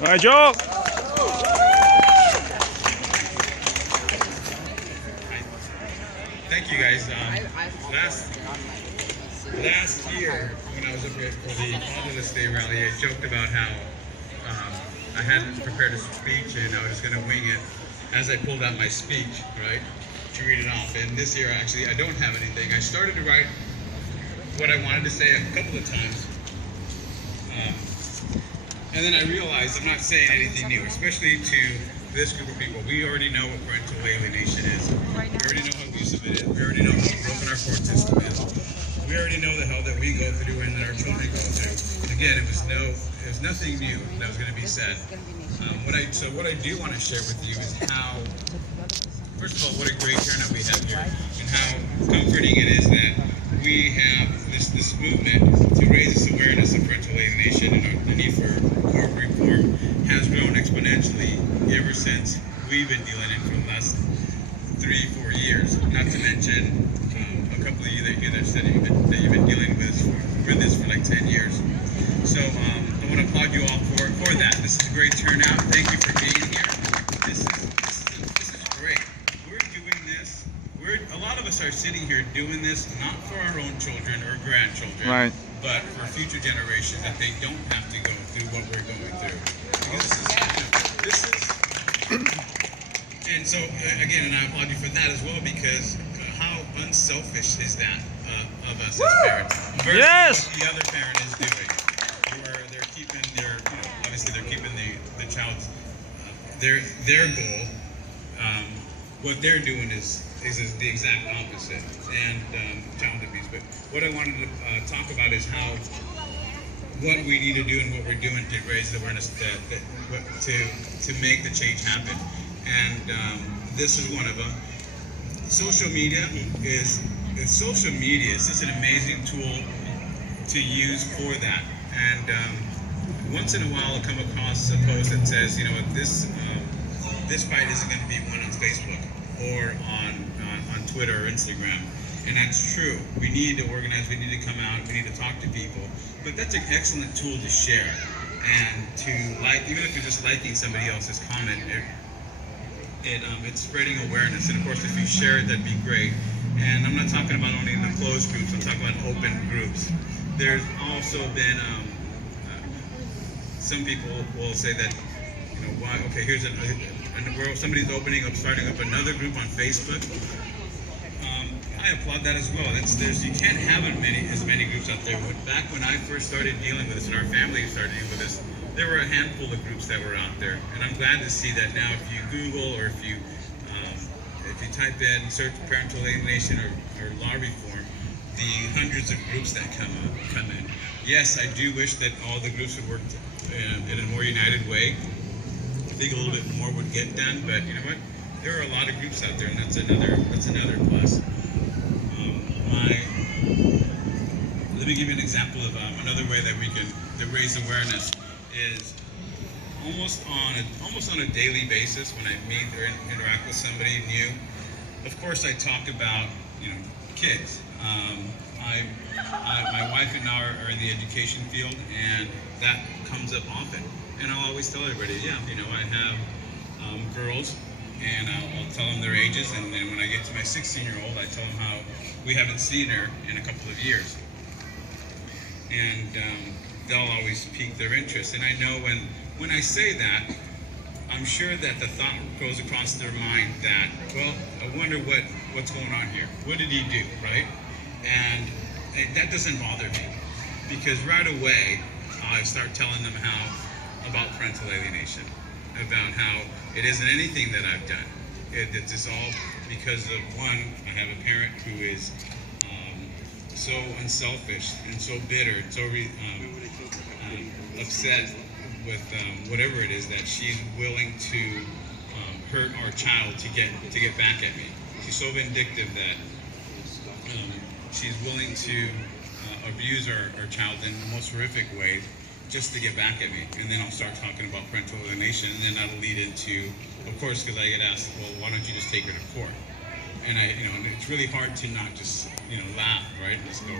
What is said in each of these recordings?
All right, Joe. Thank you guys. Last year, when I was up here for the Fatherless Day rally, I joked about how I hadn't prepared a speech and I was just going to wing it as I pulled out my speech, right, to read it off. And this year, actually, I don't have anything. I started to write what I wanted to say a couple of times. And then I realized I'm not saying anything new, especially to this group of people. We already know what parental alienation is. We already know how abusive it is. We already know how broken our court system is. We already know the hell that we go through and that our children go through. Again, it was nothing new that was going to be said. What I do want to share with you is how, first of all, what a great turnout we have here, and how comforting it is that we have this movement to raise this awareness of parental alienation, and the need for court reform has grown exponentially ever since we've been dealing in for the last 3-4 years. Not to mention a couple of you that here that said that you've been dealing with this for like 10 years. So I want to applaud you all for that. This is a great turnout. Thank you for being here. This is great. We're doing this. A lot of us are sitting here doing this not for our own children or grandchildren, Right. but for future generations, that they don't have to go through what we're going through. Because this is and so again, and I applaud you for that as well, because how unselfish is that of us as parents versus Yes. what the other parent is doing, where they're keeping obviously they're keeping the child's their goal. What they're doing is the exact opposite, and child abuse. But what I wanted to talk about is how what we need to do and what we're doing to raise the awareness to make the change happen. And this is one of them. Social media is just an amazing tool to use for that. And once in a while, I'll come across a post that says, you know, this fight isn't going to be won on Facebook or on Twitter or Instagram. And that's true. We need to organize, we need to come out, we need to talk to people. But that's an excellent tool to share and to like, even if you're just liking somebody else's comment, it's spreading awareness. And of course, if you share it, that'd be great. And I'm not talking about only in the closed groups, I'm talking about open groups. There's also been, some people will say that, you know, why, okay, here's somebody's starting up another group on Facebook. I applaud that as well. You can't have as many groups out there. Back when I first started dealing with this and our family started dealing with this, there were a handful of groups that were out there. And I'm glad to see that now if you Google or if you type in, search parental alienation or law reform, the hundreds of groups that come in. Yes, I do wish that all the groups would work in a more united way. I think a little bit more would get done, but you know what? There are a lot of groups out there, and that's another plus. Let me give you an example of another way that we can raise awareness is almost on a daily basis when I meet or interact with somebody new. Of course, I talk about kids. My wife and I are in the education field, and that comes up often. And I'll always tell everybody, I have girls, and I'll tell them their ages, and then when I get to my 16-year-old, I tell them how we haven't seen her in a couple of years. And they'll always pique their interest. And I know when I say that, I'm sure that the thought goes across their mind that, well, I wonder what's going on here. What did he do, right? And that doesn't bother me, because right away, I start telling them about parental alienation, about how it isn't anything that I've done. It's all because of, one, I have a parent who is so unselfish and so bitter and so upset with whatever it is that she's willing to hurt our child to get back at me. She's so vindictive that she's willing to abuse our child in the most horrific ways just to get back at me. And then I'll start talking about parental alienation, and then that'll lead into, of course, because I get asked, well, why don't you just take her to court? And it's really hard to not just laugh, right? Just go,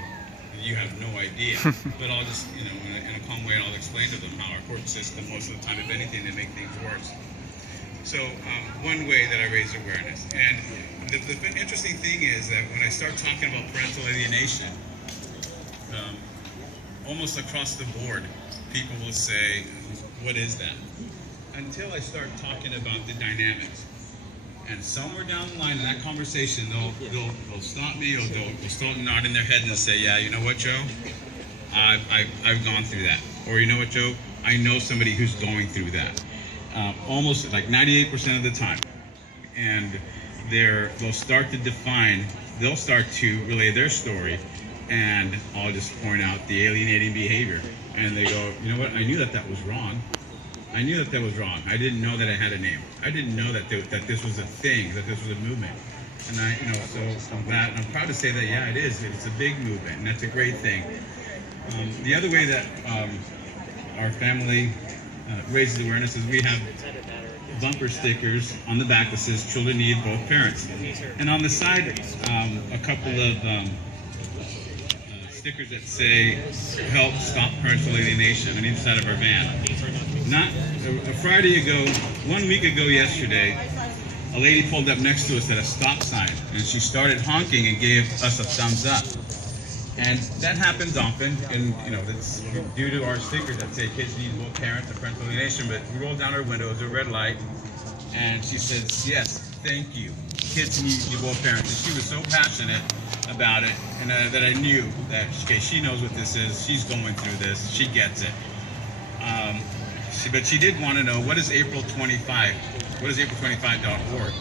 you have no idea. But I'll just, you know, in a calm way, I'll explain to them how our court system, most of the time, if anything, they make things worse. So one way that I raise awareness. And the interesting thing is that when I start talking about parental alienation, almost across the board, people will say, what is that? Until I start talking about the dynamics. And somewhere down the line in that conversation, they'll stop me, or they'll start nodding their head and say, yeah, you know what, Joe? I've gone through that. Or you know what, Joe? I know somebody who's going through that. Almost like 98% of the time. And they'll start to define, they'll start to relay their story, and I'll just point out the alienating behavior. And they go, you know what, I knew that was wrong. I knew that was wrong. I didn't know that I had a name. I didn't know that this was a thing, that this was a movement. And so I'm proud to say that, yeah, it is. It's a big movement, and that's a great thing. The other way that our family raises awareness is we have bumper stickers on the back that says "Children need both parents," and on the side a couple of stickers that say "Help stop parental alienation" on each side of our van. Not a Friday ago, 1 week ago yesterday, a lady pulled up next to us at a stop sign, and she started honking and gave us a thumbs up. And that happens often, and that's due to our stickers that say kids need both parents and parental alienation. But we rolled down our window, it was a red light, and she says, "Yes, thank you. Kids need both parents." And she was so passionate about it, and that I knew that she knows what this is. She's going through this. She gets it. But she did want to know, what is April 25? What is April25.org?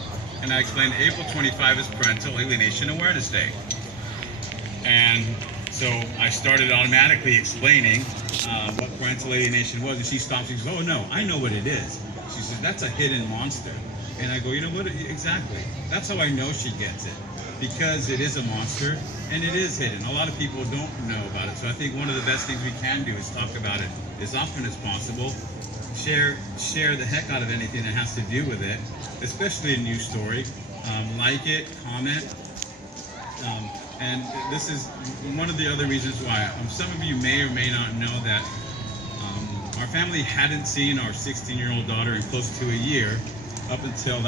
And I explained April 25 is Parental Alienation Awareness Day. And so I started automatically explaining what parental alienation was, and she stops and says, "Oh no, I know what it is." She says, "That's a hidden monster." And I go, "You know what, exactly. That's how I know she gets it. Because it is a monster, and it is hidden. A lot of people don't know about it. So I think one of the best things we can do is talk about it as often as possible. Share the heck out of anything that has to do with it, especially a news story. Like it, comment. And this is one of the other reasons why. Some of you may or may not know that our family hadn't seen our 16-year-old daughter in close to a year up until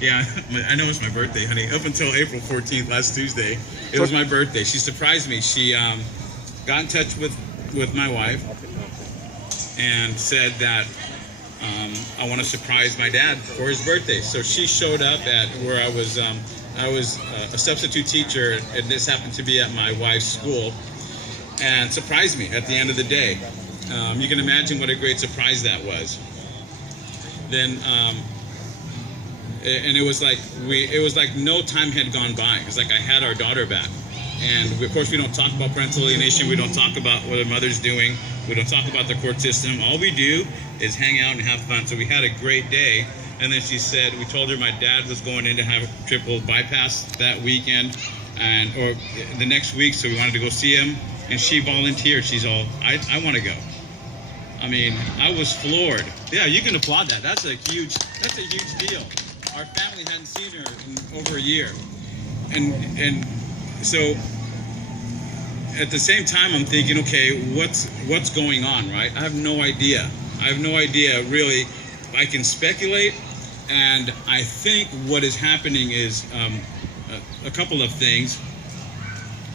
yeah, I know it's my birthday, honey. Up until April 14th, last Tuesday, it was my birthday. She surprised me. She got in touch with my wife and said that I want to surprise my dad for his birthday. So she showed up at where I was a substitute teacher, and this happened to be at my wife's school, and surprised me at the end of the day. You can imagine what a great surprise that was. Then, and it was like no time had gone by. It was like I had our daughter back. And of course, we don't talk about parental alienation. We don't talk about what a mother's doing. We don't talk about the court system. All we do is hang out and have fun. So we had a great day. And then she said, we told her my dad was going in to have a triple bypass that weekend, or the next week. So we wanted to go see him. And she volunteered. She's all, I want to go. I mean, I was floored. Yeah, you can applaud that. That's a huge deal. Our family hadn't seen her in over a year. And so at the same time, I'm thinking, okay, what's going on, right? I have no idea. Really. I can speculate, and I think what is happening is a couple of things.